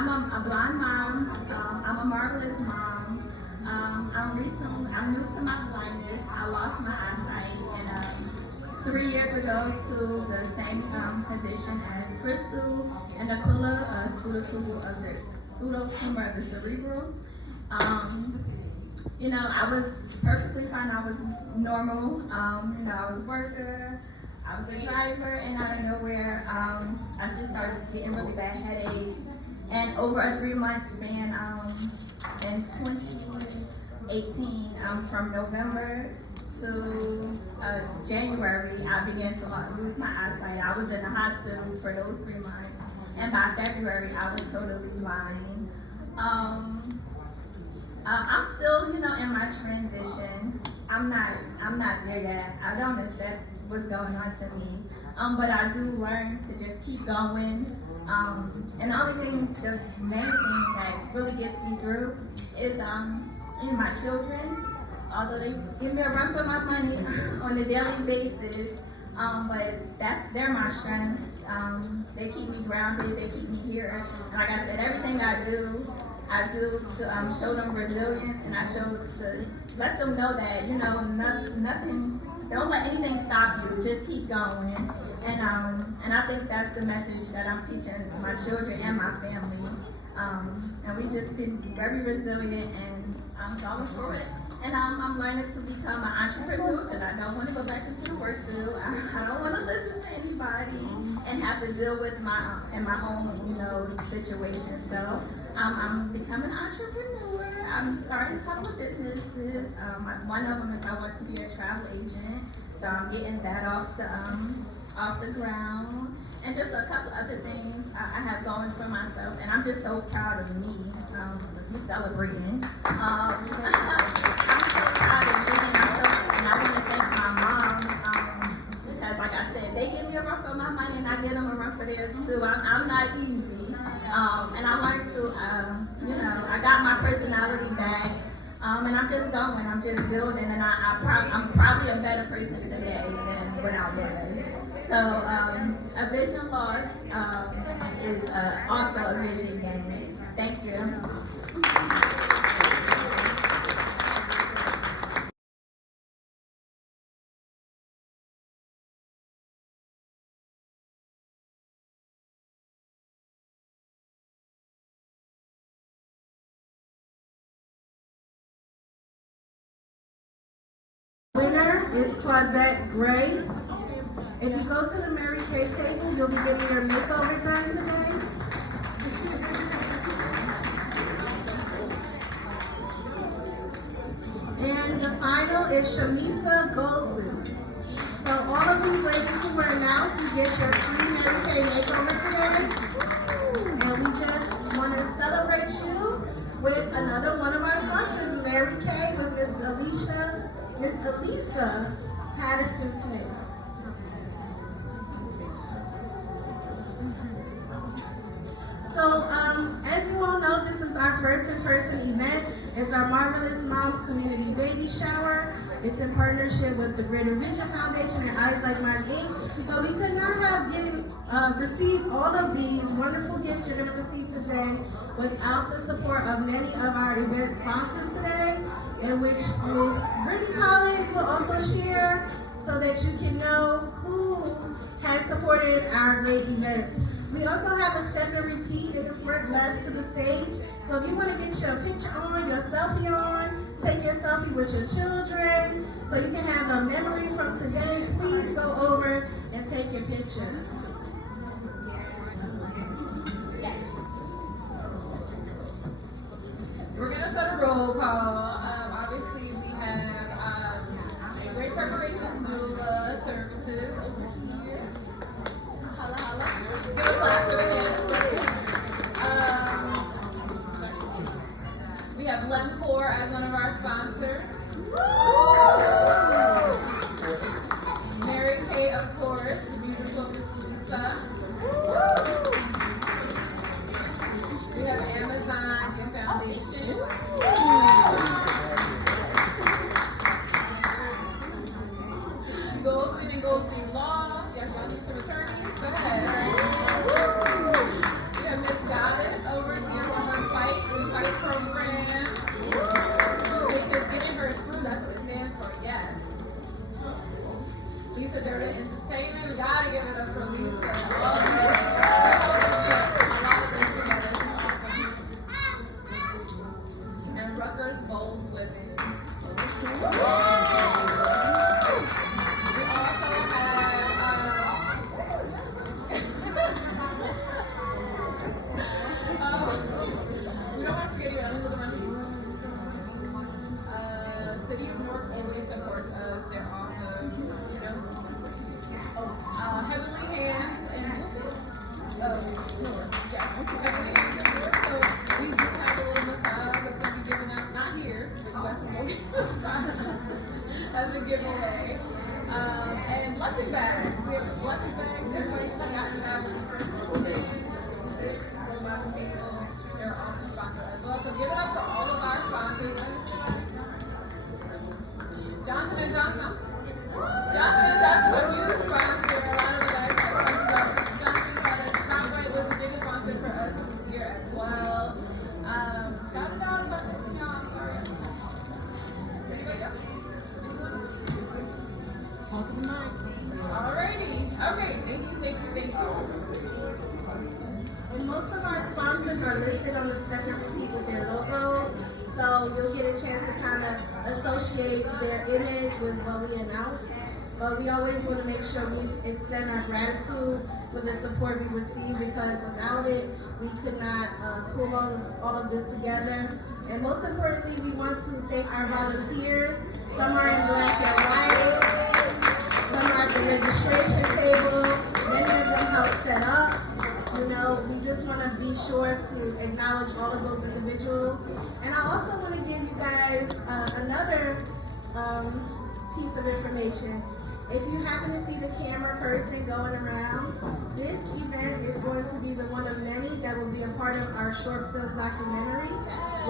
I'm a blind mom. I'm a marvelous mom. I'm new to my blindness. I lost my eyesight, and 3 years ago to the same condition as Crystal and Aquila, pseudotumor of the cerebral. I was perfectly fine. I was normal. I was a worker. I was a driver, and out of nowhere, I just started getting really bad headaches. And over a 3-month span, in 2018, from November to January, I began to lose my eyesight. I was in the hospital for those 3 months, and by February, I was totally blind. I'm still, in my transition. I'm not there yet. I don't accept what's going on to me, but I do learn to just keep going. And the main thing that really gets me through is my children. Although they give me a run for my money on a daily basis, but they're my strength. They keep me grounded. They keep me here. And like I said, everything I do to show them resilience, and I show to let them know that nothing. Don't let anything stop you. Just keep going. And I think that's the message that I'm teaching my children and my family. And we just been very resilient, and I'm going for it. And I'm learning to become an entrepreneur, because I don't want to go back into the work field. I don't want to listen to anybody and have to deal with my own situation. So I'm becoming an entrepreneur. I'm starting a couple of businesses. One of them is I want to be a travel agent. So I'm getting that off the ground. And just a couple other things I have going for myself. And I'm just so proud of me, since we're celebrating. I'm so proud of me, and I want to thank my mom, because like I said, they give me a run for my money, and I give them a run for theirs too. I'm not easy. And I learned to, I got my personality back. And I'm just going, I'm just building, and I'm probably a better person today than when I was. So a vision loss is also a vision gain. Thank you. Winner is Claudette Gray. If you go to the Mary Kay table, you'll be getting your makeover done today. And the final is Shamisa Golson. So all of these ladies who were announced, you get your free Mary Kay makeover today. And we just want to celebrate you with another one of our sponsors, Mary Kay, with Miss Elisa Patterson-Smith. So, as you all know, this is our first in-person event. It's our Marvelous Moms Community Baby Shower. It's in partnership with the Greater Vision Foundation and Eyes Like Mine Inc. But we could not have received all of these wonderful gifts you're going to receive today without the support of many of our event sponsors today, in which Ms. Brittany Collins will also share, so that you can know who has supported our great event. We also have a step and repeat in the front left to the stage. So if you want to get your picture on, your selfie on, take your selfie with your children, so you can have a memory from today, please go over and take your picture. We're going to start a roll call. Obviously, we have great preparations to do services over here. Holla, holla. Give a clap for it. We have Lemcor as one of our sponsors. Mary Kay, of course, the beautiful Miss Lisa. We have Amazon and Foundation. Yes, heavily hands and north. So we do have a little massage that's going to be given out, not here, but you guys can go get a massage as a giveaway. And blessing bags. We have blessing bags. Everybody should have gotten that when you first rolled in. They're also sponsored as well. So give it up for all of our sponsors. Johnson and Johnson. I'm sorry. Johnson and Johnson is a huge sponsor. A lot of the guys have talked about Johnson products. ShopRite was a big sponsor for us this year as well. Shout it out about this, y'all. I'm sorry. Anybody else? Talk to the mic. Alrighty. Okay. Thank you. And most of our sponsors are listed on the step repeat with their logo, so you'll get a chance to kind of associate their image with what we announce. But we always want to make sure we extend our gratitude for the support we receive, because without it, we could not pull all of this together. And most importantly, we want to thank our volunteers. Some are in black and white, some are at the registration table, many of them helped set up. You know, we just want to be sure to acknowledge all of those individuals. And I also want to give you guys another piece of information. If you happen to see the camera person going around, this event is going to be the one of many that will be a part of our short film documentary,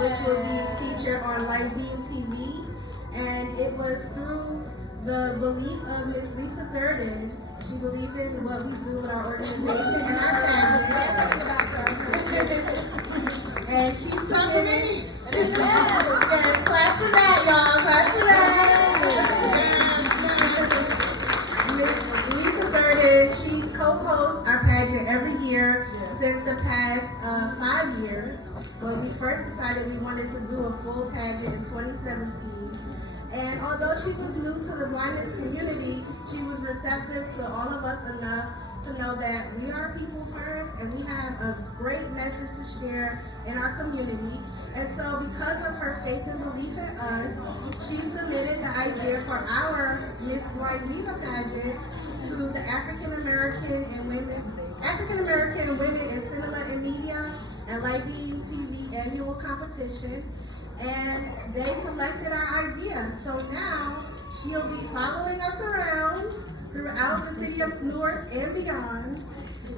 which will be featured on Lightbeam TV. And it was through the belief of Miss Lisa Durden. She believed in what we do with our organization and our pageant. And she submitted. Yes, clap for that, y'all. Clap for that. Miss Lisa Durden, she co-hosts our pageant every year since the past 5 years. When we first decided we wanted to do a full pageant in 2017. And although she was new to the blindness community, she was receptive to all of us enough to know that we are people first and we have a great message to share in our community. And so because of her faith and belief in us, she submitted the idea for our Miss Blind Diva pageant to the African American Women in Cinema and Media and Lightbeam TV annual competition. And they selected our idea. So now she'll be following us around throughout the city of Newark and beyond.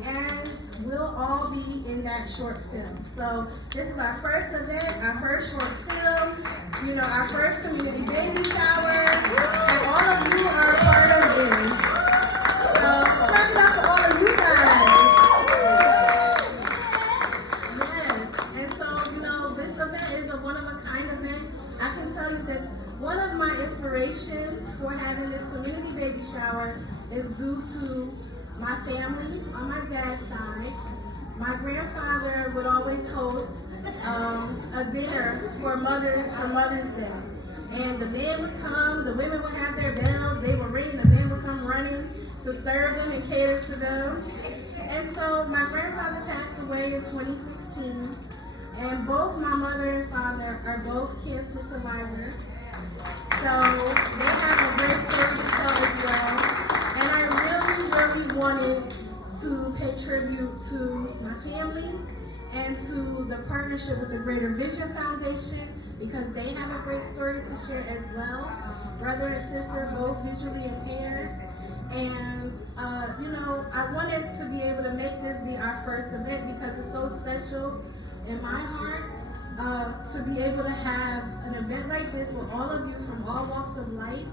And we'll all be in that short film. So this is our first event, our first short film, you know, our first community baby shower. And all of you are a part of this. So clap it up for all of you guys. One of my inspirations for having this community baby shower is due to my family on my dad's side. My grandfather would always host a dinner for Mother's Day. And the men would come, the women would have their bells, they would ring, the men would come running to serve them and cater to them. And so my grandfather passed away in 2016. And both my mother and father are both cancer survivors. So they have a great story to tell as well. And I really wanted to pay tribute to my family and to the partnership with the Greater Vision Foundation, because they have a great story to share as well. Brother and sister, both visually impaired. And, you know, I wanted to be able to make this be our first event because it's so special in my heart. To be able to have an event like this with all of you from all walks of life.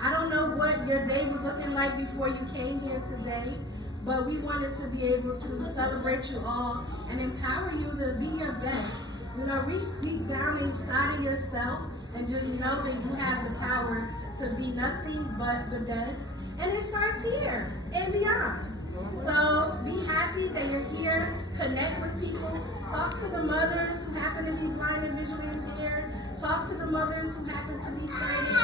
I don't know what your day was looking like before you came here today, but we wanted to be able to celebrate you all and empower you to be your best. You know, reach deep down inside of yourself and just know that you have the power to be nothing but the best. And it starts here and beyond. So be happy that you're here. Connect with people. Talk to the mothers who happen to be blind and visually impaired. Talk to the mothers who happen to be sighted.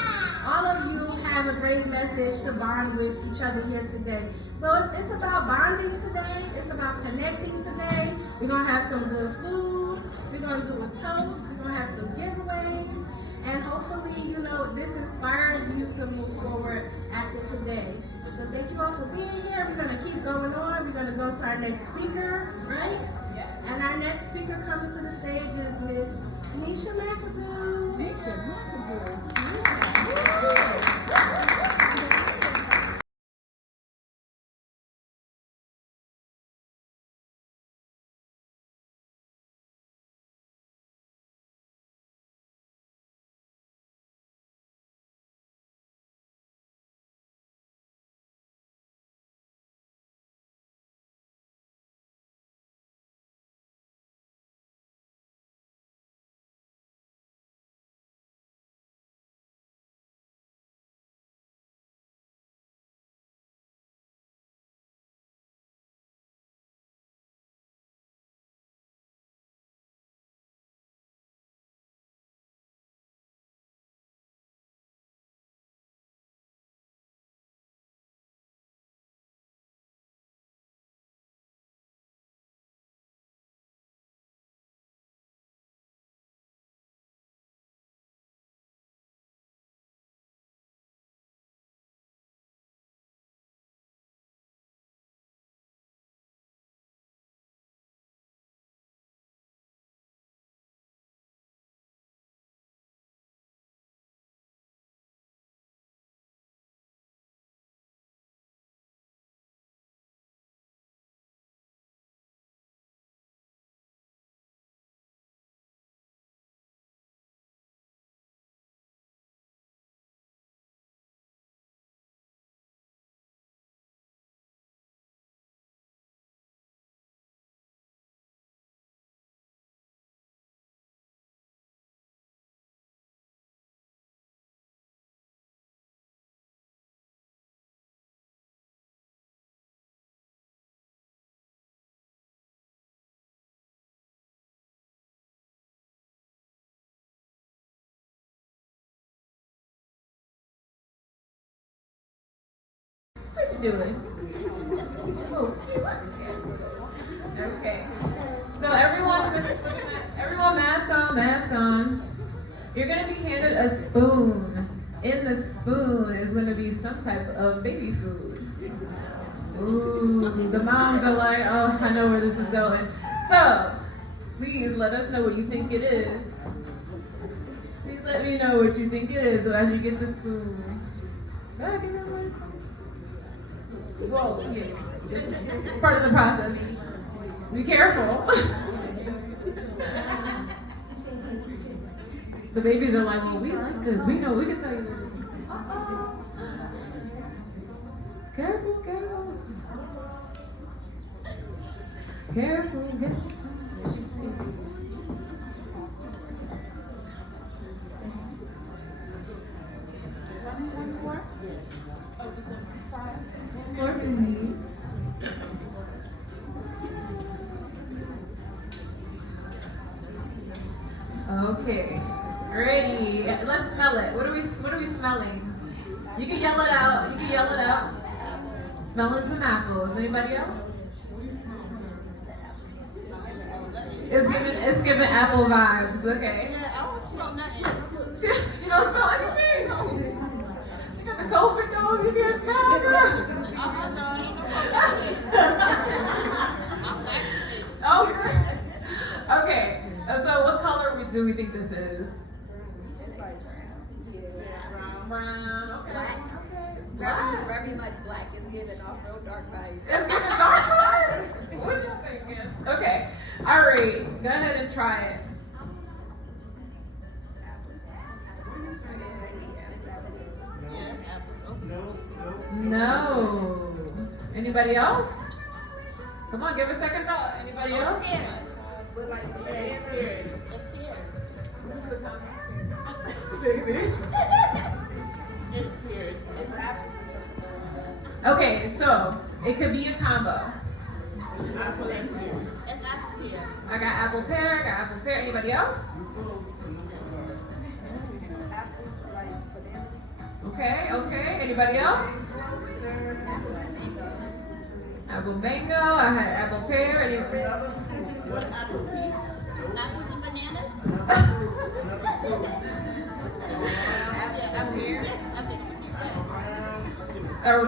All of you have a great message to bond with each other here today. So it's about bonding today. It's about connecting today. We're going to have some good food. We're going to do a toast. We're going to have some giveaways. And hopefully, you know, this inspires you to move forward after today. So thank you all for being here. We're gonna keep going on. We're gonna go to our next speaker, right? Yes. And our next speaker coming to the stage is Miss Nisha McAdoo. What you doing? Okay. So everyone mask on. You're gonna be handed a spoon. In the spoon is gonna be some type of baby food. Ooh, the moms are like, oh, I know where this is going. So, please let us know what you think it is. Please let me know what you think it is. So as you get the spoon. Go ahead, give me a spoon. Whoa, yeah. It's part of the process. Be careful. The babies are like, well, we like this. We know, we can tell you what it is. Uh-oh. Careful, careful. Careful, careful. She's speaking. One more? Oh, just one more, please. Okay. Ready. Let's smell it. What are we smelling? You can yell it out. You can yell it out. Smelling some apples. Anybody else? It's giving apple vibes. Okay. I don't smell nothing. You don't smell anything? She got the COVID nose. You can't smell it. Oh. Okay. So what color do we think this is? It's like brown. Brown. Okay. Black. Okay. Very, very much black. It's giving off real dark vibes. It's giving dark vibes. What do you think? Yes. Okay. All right. Go ahead and try it. No. Anybody else? Come on, give a second thought. Anybody else? Okay, so it could be a combo. I got apple pear, I got apple pear. Anybody else? Okay, okay. Anybody else? Apple mango, I had apple pear. Anybody? Apple peach. Apples and bananas. Or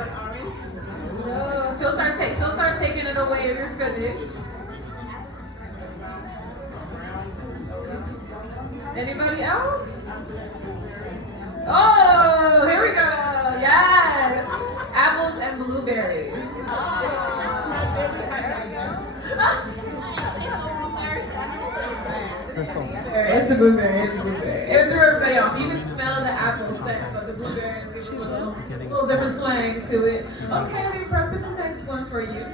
she'll start taking it away if you're finished. Anybody else? Oh, here we go. Yes. Apples and blueberries. It's the blueberry. It's the blueberry. It threw everybody off. You can smell the apple scent, but the blueberries gives a little different twang to it. Okay, we prepping the next one for you.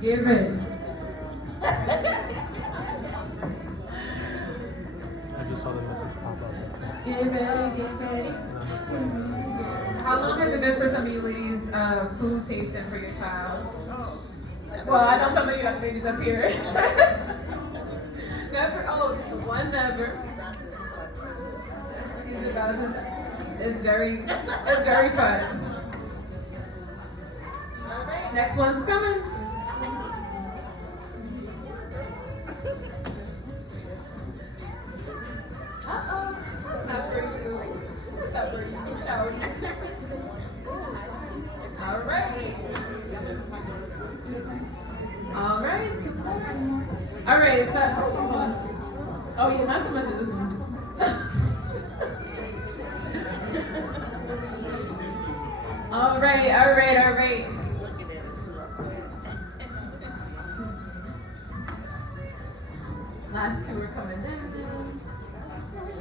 Get ready. I just saw the message pop up. Get ready, get ready. How long has it been for some of you ladies food tasting for your child? Well, I know some of you have babies up here. Never. Oh, one never. He's about to. It's very fun. All right, next one's coming. Uh-oh, that's not for you. That's not for you, Shouty. All right. All right, two more. All right, so, oh yeah, not so much of this one. All right. Last two are coming down.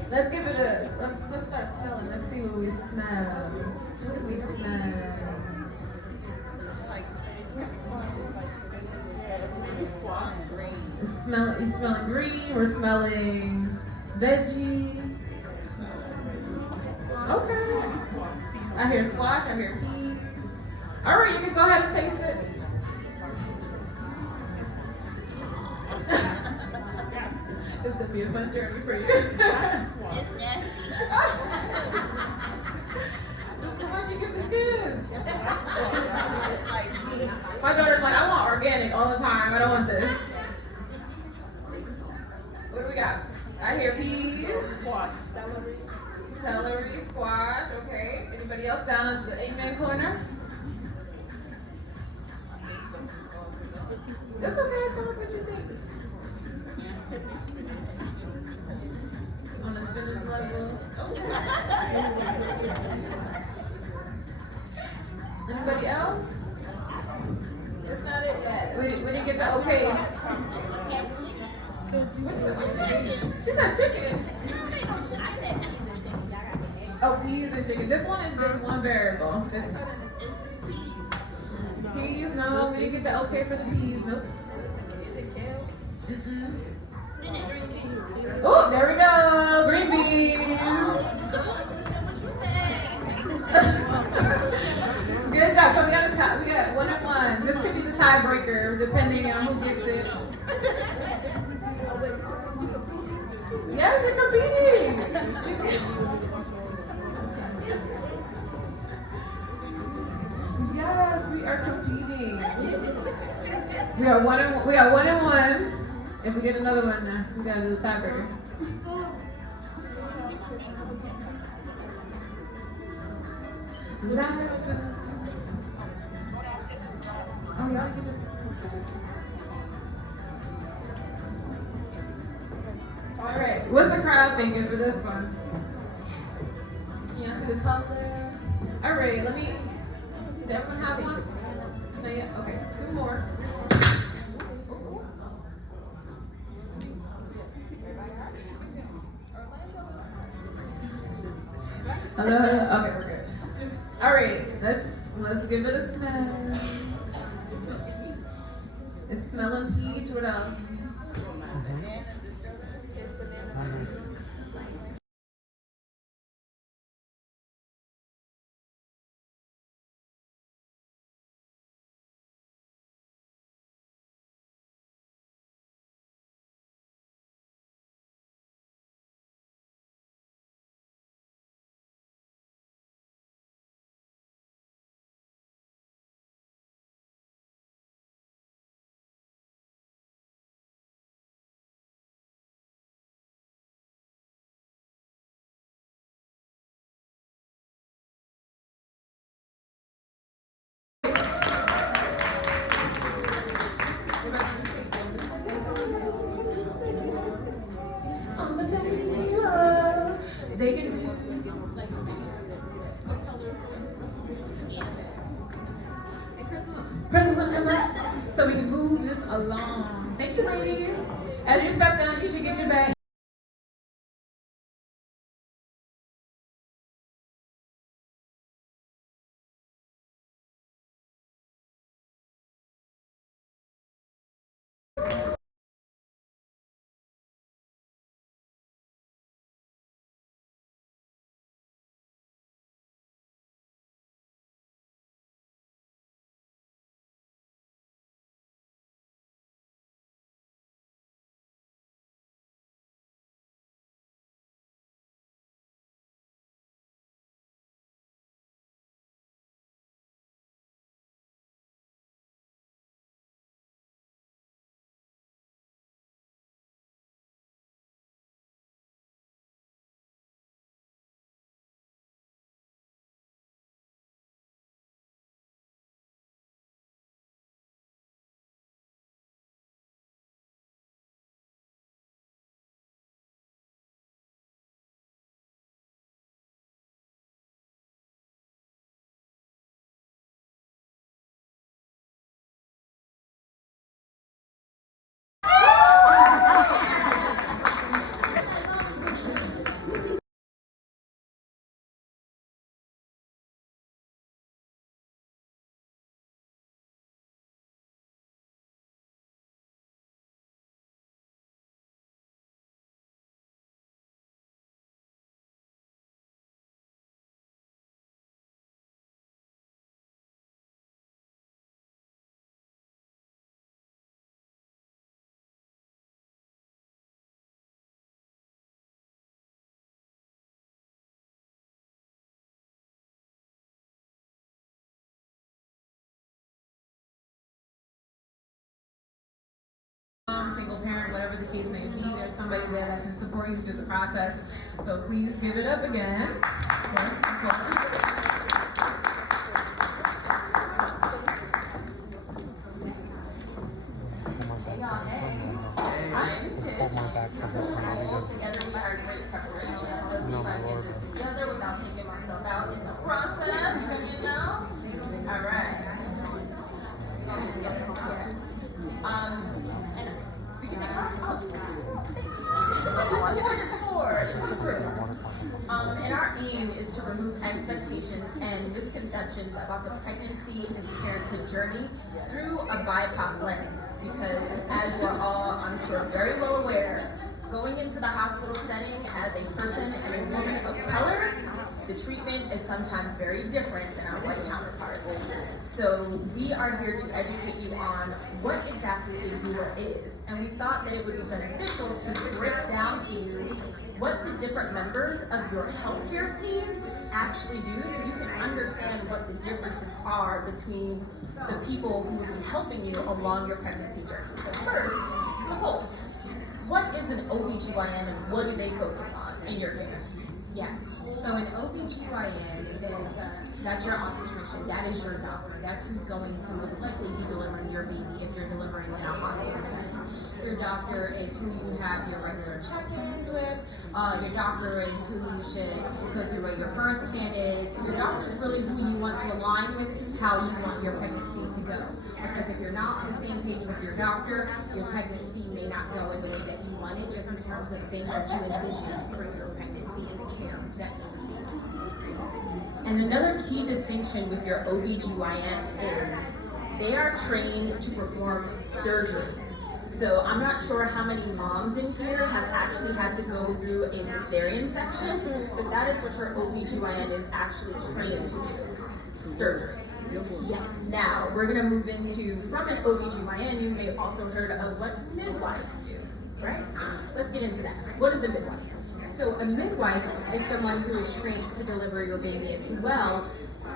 Let's give it a, let's start smelling. Let's see what we smell. What do we smell? You smelling green, we're smelling veggie. Okay. I hear squash, I hear peas. All right, you can go ahead and taste it. It's gonna be a fun journey for you. It's nasty. This is what you give the kids. My daughter's like, I want organic all the time. I don't want this. What do we got? I hear peas. Squash. Celery, squash, okay. Anybody else down at the amen corner? That's okay, tell us what you think. On the spinach level. Oh. Anybody else? That's not it yet. We didn't get the okay. She said chicken. Oh, peas and chicken. This one is just one variable. This peas, no, we didn't get the okay for the peas. Nope. Oh, there we go. Green beans. Good job. So we got a tie. We got 1 and 1. This could be the tiebreaker, depending on who gets it. Yes, you're competing. Yes, we are competing. We got 1 and 1. We got 1 and 1. If we get another one, we gotta do the tiebreaker. Last one. Oh, you already get the. All right. What's the crowd thinking for this one? Can y'all see the color? All right. Let me. Did everyone have one? Not yet? Okay. 2 more. Hello. Okay, we're good. All right. Let's give it a smell. It's smelling peach. What else? along. Thank you, ladies. As you step down, you should get your bag. Single parent, whatever the case may be, there's somebody there that can support you through the process. So please give it up again. Hold my back for this one. Together we are great preparation. Let's see if I can get this together without taking myself out in the process, you know? All right. We're gonna get it together. And we can take it off. This is what it's for. And our aim is to remove expectations and misconceptions about the pregnancy and parenthood journey through a BIPOC lens. Because as you are all, I'm sure, very well aware, going into the hospital setting as a person and a woman of color, the treatment is sometimes very different than our white counterparts. So we are here to educate you on what exactly a doula is. And we thought that it would be beneficial to break down to you what the different members of your healthcare team actually do, so you can understand what the differences are between the people who will be helping you along your pregnancy journey. So first, Nicole, what is an OBGYN and what do they focus on in your care? Yes. So an OBGYN is, that's your obstetrician, that is your doctor. That's who's going to most likely be delivering your baby if you're delivering in a hospital setting. Your doctor is who you have your regular check-ins with. Your doctor is who you should go through what your birth plan is. Your doctor is really who you want to align with how you want your pregnancy to go. Because if you're not on the same page with your doctor, your pregnancy may not go in the way that you want it, just in terms of things that you envisioned for your pregnancy and the care that you receive. And another key distinction with your OBGYN is they are trained to perform surgery. So I'm not sure how many moms in here have actually had to go through a cesarean section, but that is what your OBGYN is actually trained to do, surgery. Yes. Now, we're gonna move into, from an OBGYN, you may also heard of what midwives do, right? Let's get into that. What is a midwife? So a midwife is someone who is trained to deliver your baby as well.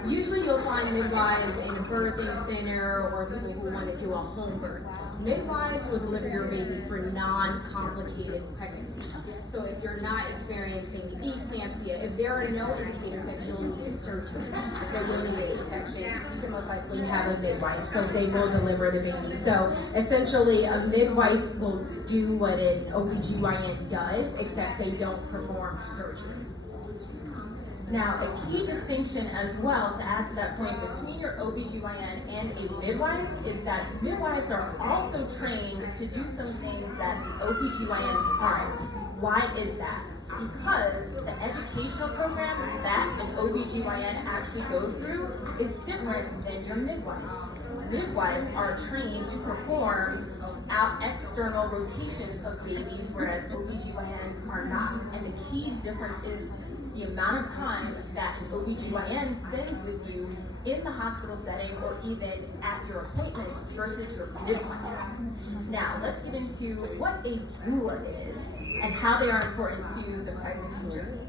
Usually you'll find midwives in a birthing center or people who want to do a home birth. Midwives will deliver your baby for non-complicated pregnancies. So if you're not experiencing eclampsia, if there are no indicators that you'll need a surgery, that you'll need a C-section, you can most likely have a midwife. So they will deliver the baby. So essentially a midwife will do what an OBGYN does, except they don't perform surgery. Now, a key distinction as well to add to that point between your OBGYN and a midwife is that midwives are also trained to do some things that the OBGYNs aren't. Why is that? Because the educational programs that an OBGYN actually go through is different than your midwife. Midwives are trained to perform out external rotations of babies, whereas OBGYNs are not. And the key difference is the amount of time that an OBGYN spends with you in the hospital setting or even at your appointments versus your midwife. Now, let's get into what a doula is and how they are important to the pregnancy journey.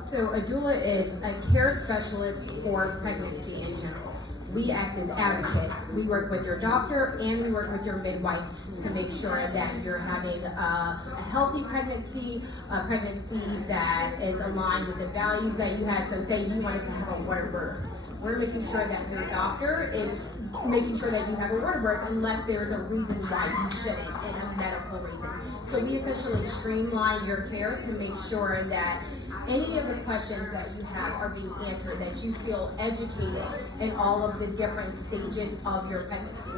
So a doula is a care specialist for pregnancy in general. We act as advocates. We work with your doctor and we work with your midwife to make sure that you're having a healthy pregnancy, a pregnancy that is aligned with the values that you had. So say you wanted to have a water birth. We're making sure that your doctor is making sure that you have a water birth unless there is a reason why you shouldn't, in a medical reason. So we essentially streamline your care to make sure that any of the questions that you have are being answered, that you feel educated in all of the different stages of your pregnancy.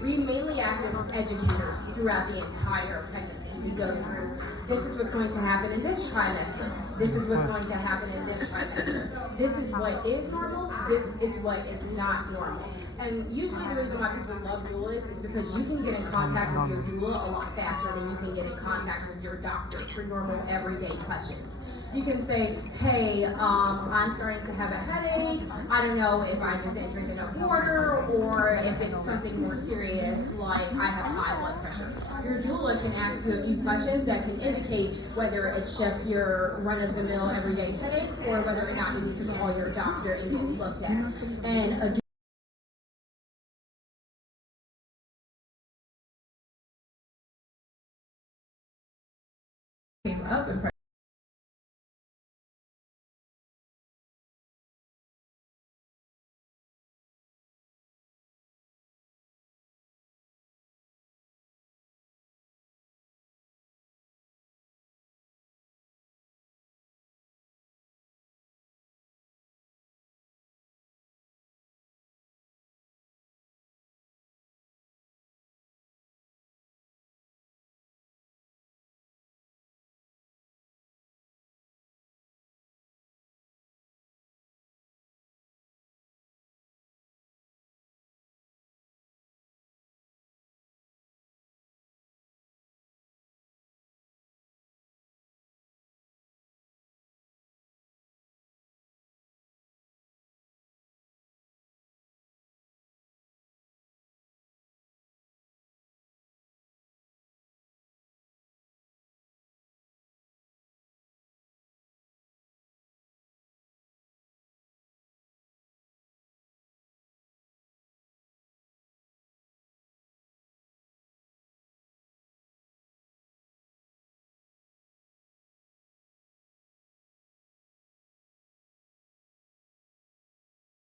We mainly act as educators throughout the entire pregnancy. We go through, this is what's going to happen in this trimester. This is what's going to happen in this trimester. This is what is normal. This is what is not normal. And usually the reason why people love doulas is because you can get in contact with your doula a lot faster than you can get in contact with your doctor for normal everyday questions. You can say, hey, I'm starting to have a headache. I don't know if I just didn't drink enough water or if it's something more serious like I have high blood pressure. Your doula can ask you a few questions that can indicate whether it's just your run-of-the-mill everyday headache or whether or not you need to call your doctor and get looked at. And a Came up in